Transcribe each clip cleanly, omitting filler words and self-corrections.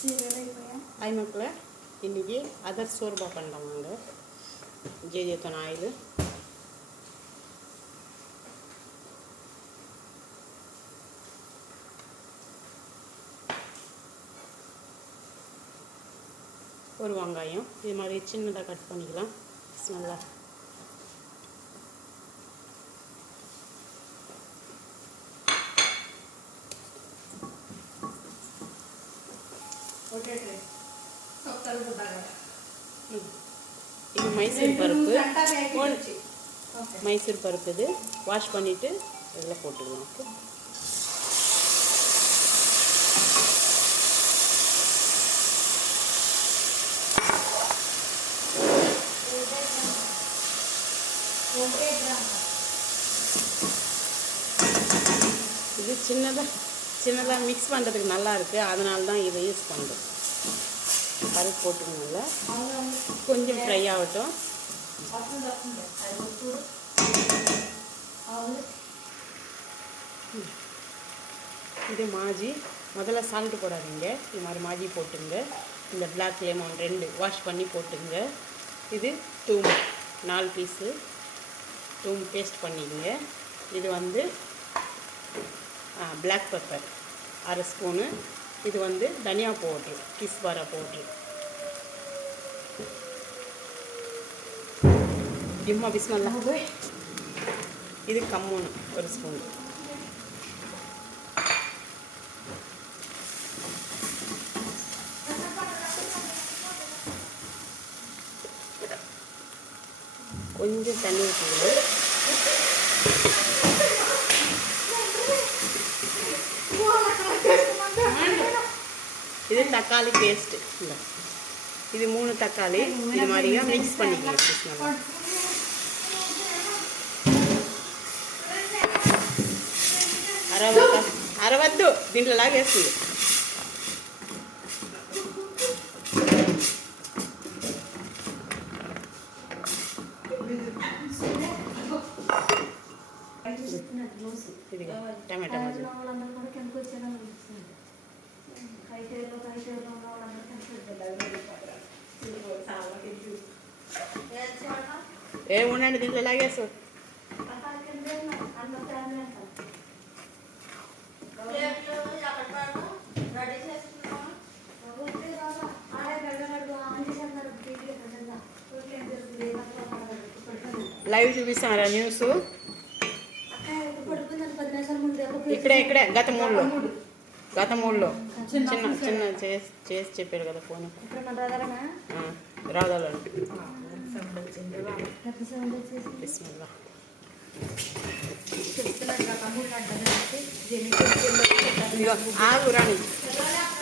Hi மக்களே, இன்றைக்கி other சோர்பா பண்ணலாம் வாங்க. ஜேஜேத்தன் ஆயில், ஒரு வெங்காயம் இது மாதிரி சின்னதாக கட் பண்ணிக்கலாம். நல்லா இது மைசூர் பருப்பு, மைசூர் பருப்பு இது வாஷ் பண்ணிவிட்டு இதில் போட்டுக்கலாம். ஓகே, இது சின்னதாக மிக்ஸ் பண்ணுறதுக்கு நல்லா இருக்குது, அதனால தான் இதை யூஸ் பண்ணுறோம். பருப்பு போட்டுக்கணும்ல, கொஞ்சம் ஃப்ரை ஆகட்டும். இது மாஜி, முதல்ல சால்ட்டு போடாதீங்க, இது மாதிரி மாஜி போட்டுங்க. இந்த பிளாக் லெமன் 2 வாஷ் பண்ணி போட்டுங்க. இது தூம் 4 பீஸு தூம் பேஸ்ட் பண்ணிக்கோங்க. இது வந்து பிளாக் பெப்பர் 1/2 ஸ்பூனு. இது வந்து தனியா பவுட்ரு, கிஸ்பாரா பவுட்ரு. ஜிம்மா பிஸ்மல்லா. இது கம்மூன் 1 ஸ்பூன். கொஞ்சம் தண்ணி ஊற்றிடுங்க. இது தக்காளி பேஸ்ட்டு, இல்லை இது 3 தக்காளி இது மாதிரியா மிக்ஸ் பண்ணிக்கலாம். అరవద్దు, దీంట్లో లాగేస్తుంది. టమాటా ఉండండి, దీంట్లో లాగేసు. లైవ్ చూపిస్తారా న్యూస్? ఇక్కడే గత మూడులో చిన్న చేసి చెప్పారు కదా ఫోన్. రాదాలండి. బిస్మిల్లా. ఇదిగో ఆగు రాని.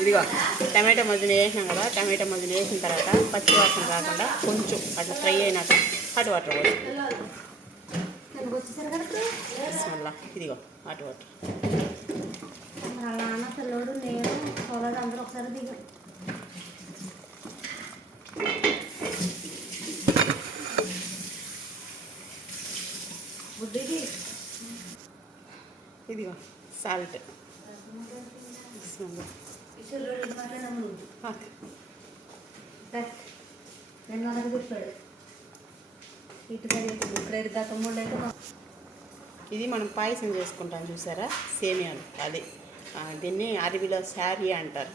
ఇదిగో టమాటా మధ్యలో వేసినాం కదా, టమాటా మధ్యలో వేసిన తర్వాత పచ్చి వాసన కాకుండా కొంచెం అట్లా ఫ్రై అయినాక హాట్ వాటర్ పోసి. బిస్మిల్లా. ఇదిగో హాట్ వాటర్. ఇదిగో సాల్ట్. ఇది మనం పాయసం చేసుకుంటాం చూసారా, సేమియాలు. అది దీన్ని అరబీలో శారీ అంటారు.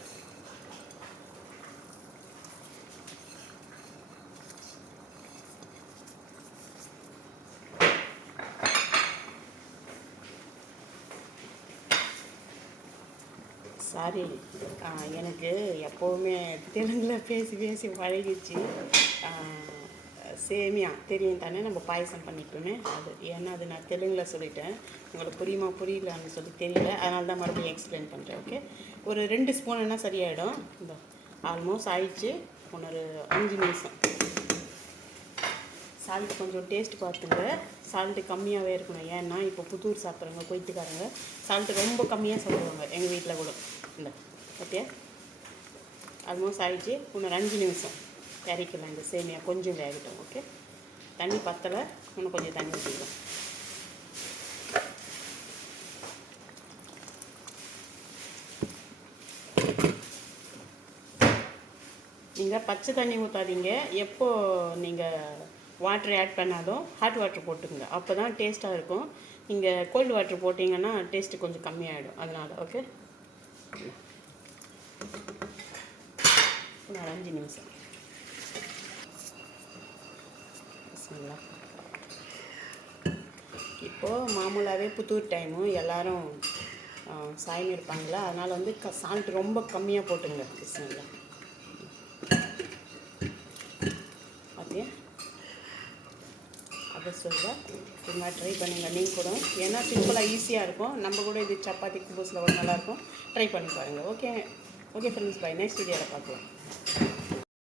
சாரி, எனக்கு எப்போவுமே தெலுங்கில் பேசி பழகிச்சு. சேமியா தெரியும் தானே, நம்ம பாயசம் பண்ணிப்போமே அது. ஏன்னா அது நான் தெலுங்கில் சொல்லிட்டேன், உங்களுக்கு புரியலான்னு சொல்லி தெரியல, அதனால தான் மறுபடியும் எக்ஸ்பிளைன் பண்ணுறேன். ஓகே, ஒரு 2 ஸ்பூன்னா சரியாயிடும். இந்த ஆல்மோஸ்ட் ஆயிடுச்சு. ஒரு 5 நிமிஷம். சால்ட்டு கொஞ்சம் டேஸ்ட் பார்த்துங்க. சால்ட்டு கம்மியாகவே இருக்கணும், ஏன்னா இப்போ புத்தூர் சாப்பிட்றவங்க கொய்த்துக்காரங்க சால்ட்டு ரொம்ப கம்மியாக சாப்பிடுவாங்க, எங்கள் வீட்டில் கூட. இந்த ஓகே, ஆல்மோஸ்ட் ஆயிடுச்சு. இன்னொரு 5 நிமிஷம் இறக்கலாம். இந்த சேமியா கொஞ்சம் வேகட்டும். ஓகே, தண்ணி பத்தலை, இன்னும் கொஞ்சம் தண்ணி ஊற்றிக்கலாம். நீங்கள் பச்சை தண்ணி ஊற்றாதீங்க. எப்போ நீங்கள் வாட்டர் ஆட் பண்ணாலும் ஹாட் வாட்டர் போட்டுங்க. அப்போ தான் டேஸ்ட்டாக இருக்கும். நீங்கள் கோல்டு வாட்டர் போட்டிங்கன்னா டேஸ்ட்டு கொஞ்சம் கம்மியாகிடும். அதனால் ஓகே, ஒரு 5 நிமிஷம். சரிங்களா? இப்போது மாமூலாகவே புத்தூர் டைமும் எல்லோரும் சாயம் இருப்பாங்களா, அதனால் வந்து சால்ட் ரொம்ப கம்மியாக போட்டுங்க. சரிங்களா? அப்படியே அதை சொல்கிறேன். இது மாதிரி ட்ரை பண்ணுங்கள் நீங்கள் கூட. ஏன்னா சிம்பிளாக ஈஸியாக இருக்கும். நம்ம கூட இது சப்பாத்தி குபூஸில் கூட நல்லாயிருக்கும். ட்ரை பண்ணி பாருங்கள். Okay okay friends, bye. Next வீடியோவில் பார்க்கலாம்.